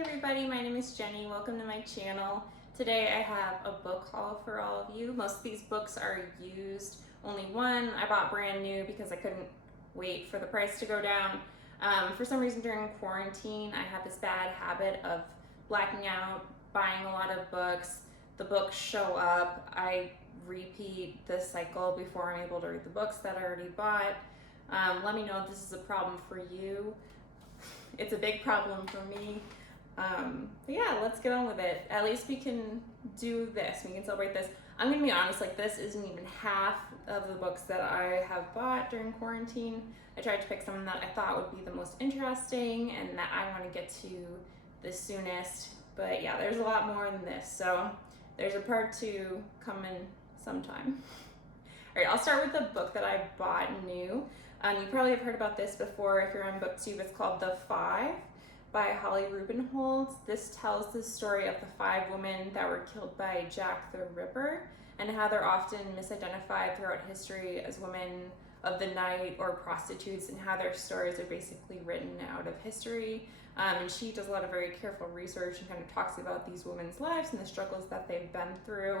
everybody, my name is Jenny. Welcome to my channel. Today I have a book haul for all of you. Most of these books are used. Only one I bought brand new because I couldn't wait for the price to go down. For some reason during quarantine I have this bad habit of blacking out, buying a lot of books. The books show up, I repeat the cycle before I'm able to read the books that I already bought. Let me know if this is a problem for you. It's a big problem for me. But yeah, let's get on with it. At least we can do this. We can celebrate this. I'm gonna be honest, like this isn't even half of the books that I have bought during quarantine. I tried to pick some that I thought would be the most interesting and that I want to get to the soonest. But yeah, there's a lot more than this. So there's a part 2 coming sometime. All right, I'll start with the book that I bought new. You probably have heard about this before if you're on BookTube. It's called The Five by Hallie Rubenhold. This tells the story of the 5 women that were killed by Jack the Ripper and how they're often misidentified throughout history as women of the night or prostitutes, and how their stories are basically written out of history. And she does a lot of very careful research and kind of talks about these women's lives and the struggles that they've been through.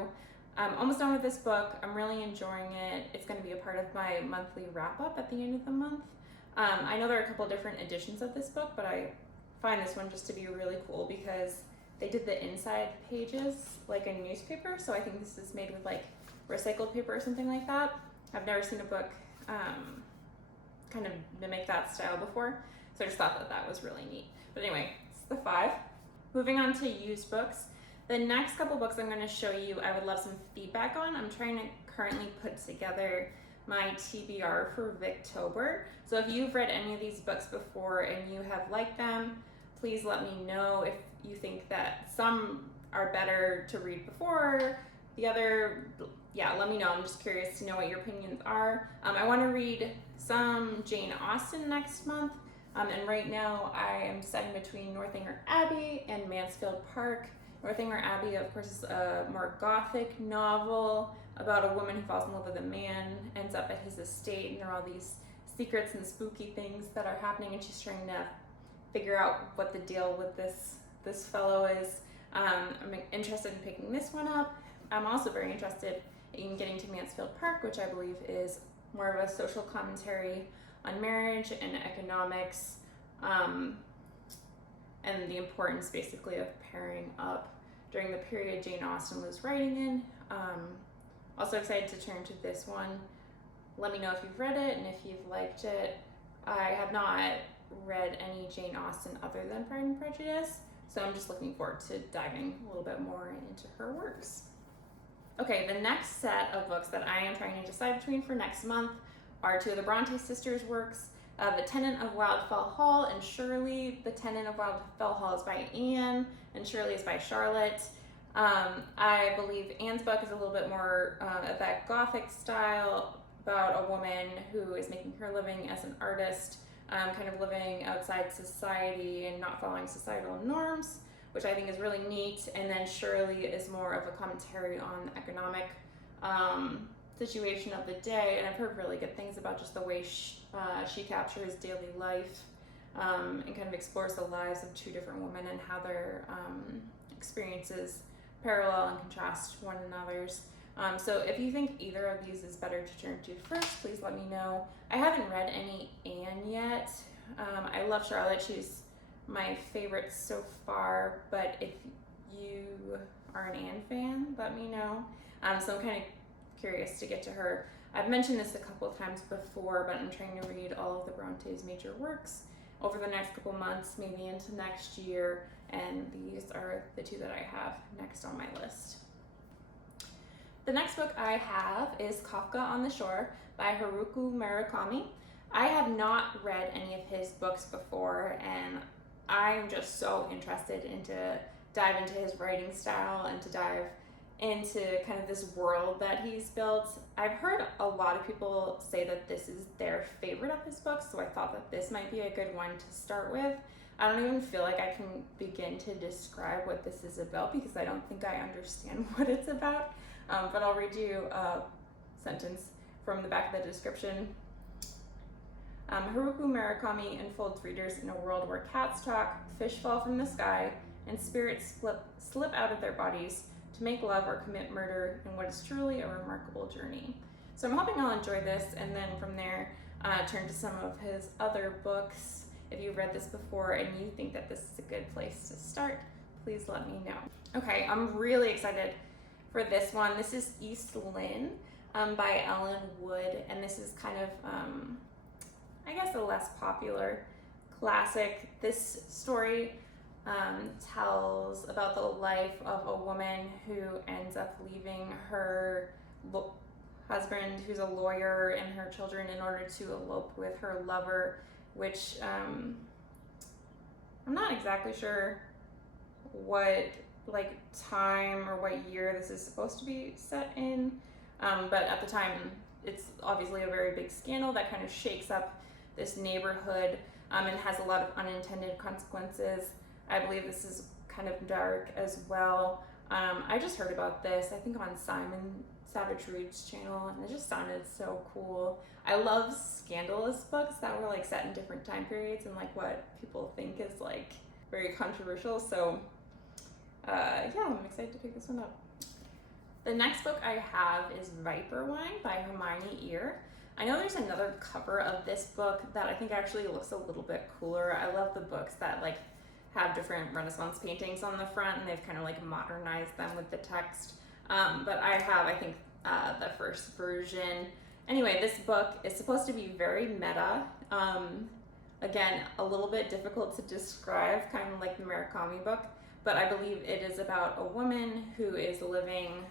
I'm almost done with this book. I'm really enjoying it. It's going to be a part of my monthly wrap-up at the end of the month. I know there are a couple different editions of this book, but I find this one just to be really cool because they did the inside pages like a newspaper, so I think this is made with like recycled paper or something like that. I've never seen a book kind of mimic that style before, so I just thought that that was really neat. But anyway, it's The Five. Moving on to used books. The next couple books I'm going to show you, I would love some feedback on. I'm trying to currently put together my TBR for Victober. So if you've read any of these books before and you have liked them, please let me know if you think that some are better to read before the other. Yeah, let me know. I'm just curious to know what your opinions are. I want to read some Jane Austen next month. And right now I am deciding between Northanger Abbey and Mansfield Park. Northanger Abbey, of course, is a more gothic novel about a woman who falls in love with a man, ends up at his estate, and there are all these secrets and spooky things that are happening, and she's trying to figure out what the deal with this fellow is. I'm interested in picking this one up. I'm also very interested in getting to Mansfield Park, which I believe is more of a social commentary on marriage and economics, and the importance basically of pairing up during the period Jane Austen was writing in. Also excited to turn to this one. Let me know if you've read it and if you've liked it. I have not read any Jane Austen other than Pride and Prejudice, so I'm just looking forward to diving a little bit more into her works. Okay, the next set of books that I am trying to decide between for next month are 2 of the Bronte Sisters' works. The Tenant of Wildfell Hall and Shirley. The Tenant of Wildfell Hall is by Anne and Shirley is by Charlotte. I believe Anne's book is a little bit more of that gothic style about a woman who is making her living as an artist, kind of living outside society and not following societal norms, which I think is really neat. And then Shirley is more of a commentary on the economic situation of the day, and I've heard really good things about just the way she captures daily life and kind of explores the lives of 2 different women and how their experiences parallel and contrast one another's. So if you think either of these is better to turn to first, please let me know. I haven't read any Anne yet. I love Charlotte. She's my favorite so far, but if you are an Anne fan, let me know. So I'm kind of curious to get to her. I've mentioned this a couple of times before, but I'm trying to read all of the Bronte's major works over the next couple months, maybe into next year, and these are the 2 that I have next on my list. The next book I have is Kafka on the Shore by Haruki Murakami. I have not read any of his books before, and I'm just so interested to dive into his writing style and to dive into kind of this world that he's built. I've heard a lot of people say that this is their favorite of his books, so I thought that this might be a good one to start with. I don't even feel like I can begin to describe what this is about because I don't think I understand what it's about, but I'll read you a sentence from the back of the description. Haruki Murakami unfolds readers in a world where cats talk, fish fall from the sky, and spirits slip out of their bodies to make love or commit murder in what is truly a remarkable journey. So I'm hoping I'll enjoy this, and then from there turn to some of his other books. If you've read this before and you think that this is a good place to start, please let me know. Okay, I'm really excited for this one. This is East Lynne by Ellen Wood, and this is kind of, I guess, a less popular classic. This story tells about the life of a woman who ends up leaving her husband, who's a lawyer, and her children in order to elope with her lover, which I'm not exactly sure what like time or what year this is supposed to be set in, but at the time it's obviously a very big scandal that kind of shakes up this neighborhood and has a lot of unintended consequences. I believe this is kind of dark as well. I just heard about this, I think on Simon Savage Reed's channel, and it just sounded so cool. I love scandalous books that were like set in different time periods and like what people think is like very controversial. So yeah, I'm excited to pick this one up. The next book I have is Viper Wine by Hermione Eyre. I know there's another cover of this book that I think actually looks a little bit cooler. I love the books that like have different Renaissance paintings on the front, and they've kind of like modernized them with the text. But I have, I think, the first version. Anyway, this book is supposed to be very meta. Again, a little bit difficult to describe, kind of like the Murakami book, but I believe it is about a woman who is living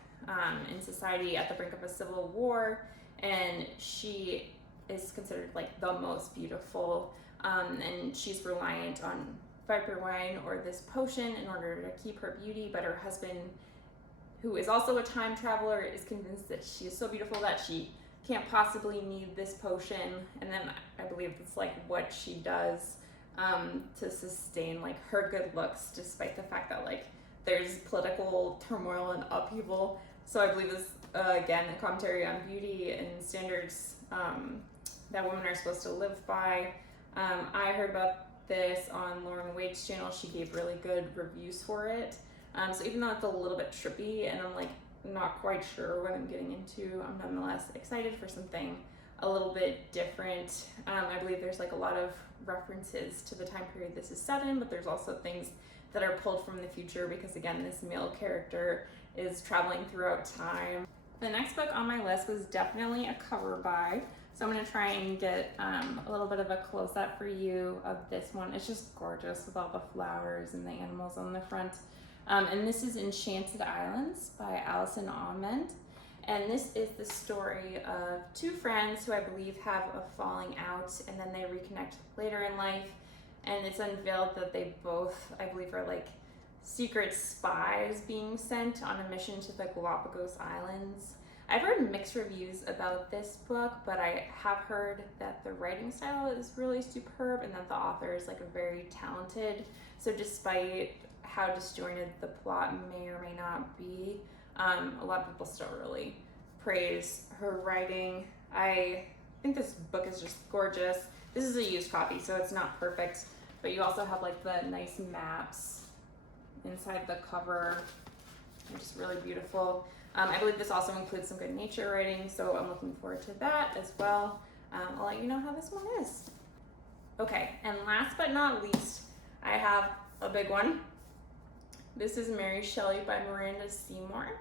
in society at the brink of a civil war, and she is considered like the most beautiful, and she's reliant on viper wine or this potion in order to keep her beauty, but her husband, who is also a time traveler, is convinced that she is so beautiful that she can't possibly need this potion. And then I believe it's like what she does to sustain like her good looks, despite the fact that like there's political turmoil and upheaval. So I believe this, again, a commentary on beauty and standards that women are supposed to live by. I heard about this on Lauren Wade's channel. She gave really good reviews for it. So even though it's a little bit trippy and I'm like not quite sure what I'm getting into, I'm nonetheless excited for something a little bit different. I believe there's like a lot of references to the time period this is set in, but there's also things that are pulled from the future because again, this male character is traveling throughout time. The next book on my list was definitely a cover buy. So I'm going to try and get a little bit of a close-up for you of this one. It's just gorgeous with all the flowers and the animals on the front. And this is Enchanted Islands by Allison. And this is the story of two friends who I believe have a falling out and then they reconnect later in life. And it's unveiled that they both, I believe, are like secret spies being sent on a mission to the Galapagos Islands. I've heard mixed reviews about this book, but I have heard that the writing style is really superb and that the author is like a very talented. So despite how disjointed the plot may or may not be, a lot of people still really praise her writing. I think this book is just gorgeous. This is a used copy, so it's not perfect, but you also have like the nice maps inside the cover. They're just really beautiful. I believe this also includes some good nature writing, so I'm looking forward to that as well. I'll let you know how this one is. Okay, and last but not least, I have a big one. This is Mary Shelley by Miranda Seymour.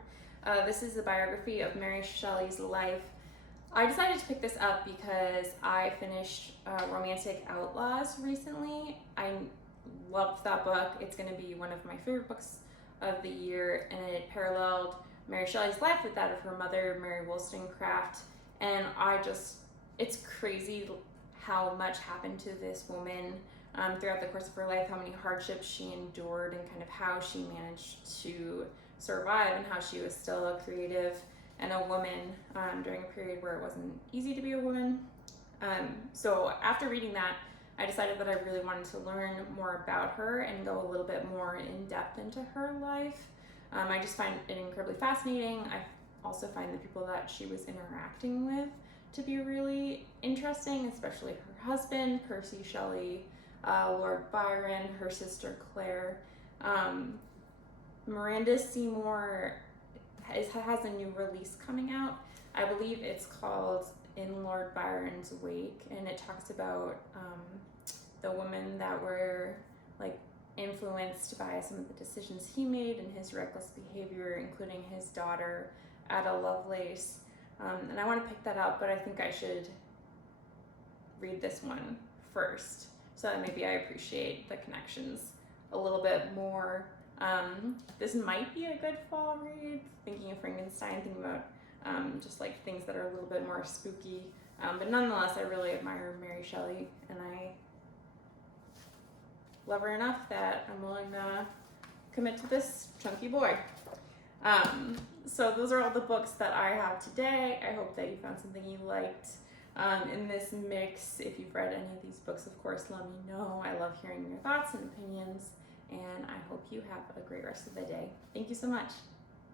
This is a biography of Mary Shelley's life. I decided to pick this up because I finished Romantic Outlaws recently. I loved that book. It's going to be one of my favorite books of the year, and it paralleled Mary Shelley's life with that of her mother, Mary Wollstonecraft. And it's crazy how much happened to this woman throughout the course of her life, how many hardships she endured, and kind of how she managed to survive and how she was still a creative and a woman during a period where it wasn't easy to be a woman. So after reading that, I decided that I really wanted to learn more about her and go a little bit more in depth into her life. I just find it incredibly fascinating. I also find the people that she was interacting with to be really interesting, especially her husband, Percy Shelley, Lord Byron, her sister Claire. Miranda Seymour has a new release coming out. I believe it's called In Lord Byron's Wake, and it talks about the women that were like influenced by some of the decisions he made and his reckless behavior, including his daughter Ada Lovelace. And I want to pick that up, but I think I should read this one first so that maybe I appreciate the connections a little bit more. This might be a good fall read, thinking of Frankenstein, thinking about just like things that are a little bit more spooky. But nonetheless, I really admire Mary Shelley, and I love her enough that I'm willing to commit to this chunky boy. So those are all the books that I have today. I hope that you found something you liked in this mix. If you've read any of these books, of course, let me know. I love hearing your thoughts and opinions, and I hope you have a great rest of the day. Thank you so much.